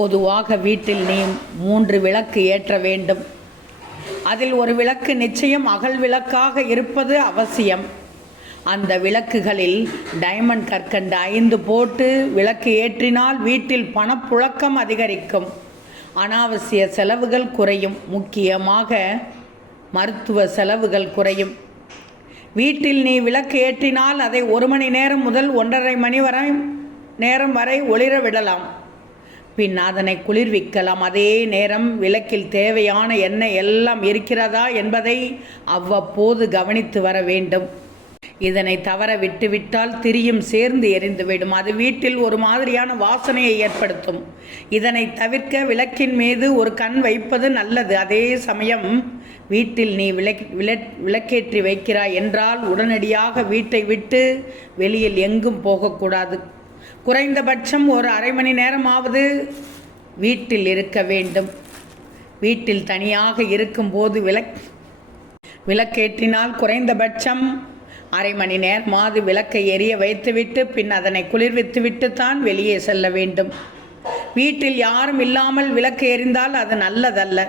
பொதுவாக வீட்டில் நீ மூன்று விளக்கு ஏற்ற வேண்டும். அதில் ஒரு விளக்கு நிச்சயம் அகல் விளக்காக இருப்பது அவசியம். அந்த விளக்குகளில் டைமண்ட் கற்கண்டு ஐந்து போட்டு விளக்கு ஏற்றினால் வீட்டில் பணப்புழக்கம் அதிகரிக்கும். அனாவசிய செலவுகள் குறையும். முக்கியமாக மருத்துவ செலவுகள் குறையும். வீட்டில் நீ விளக்கு ஏற்றினால் அதை ஒரு மணி நேரம் முதல் ஒன்றரை மணி வரை நேரம் வரை ஒளிர விடலாம். பின் அதனை குளிர்விக்கலாம். அதே நேரம் விளக்கில் தேவையான எண்ணெய் எல்லாம் இருக்கிறதா என்பதை அவ்வப்போது கவனித்து வர வேண்டும். இதனை தவற விட்டுவிட்டால் திரியும் சேர்ந்து எரிந்துவிடும். அது வீட்டில் ஒரு மாதிரியான வாசனையை ஏற்படுத்தும். இதனை தவிர்க்க விளக்கின் மீது ஒரு கண் வைப்பது நல்லது. அதே சமயம் வீட்டில் நீ விளக் விளக் விளக்கேற்றி வைக்கிறாய் என்றால் உடனடியாக வீட்டை விட்டு வெளியில் எங்கும் போகக்கூடாது. குறைந்தபட்சம் ஒரு அரை மணி நேரமாவது வீட்டில் இருக்க வேண்டும். வீட்டில் தனியாக இருக்கும்போது விளக் விளக்கேற்றினால் குறைந்தபட்சம் அரை மணி நேரமாவது விளக்கை எரிய வைத்துவிட்டு பின் அதனை குளிர்வித்துவிட்டு தான் வெளியே செல்ல வேண்டும். வீட்டில் யாரும் இல்லாமல் விளக்கு எரிந்தால் அது நல்லதல்ல.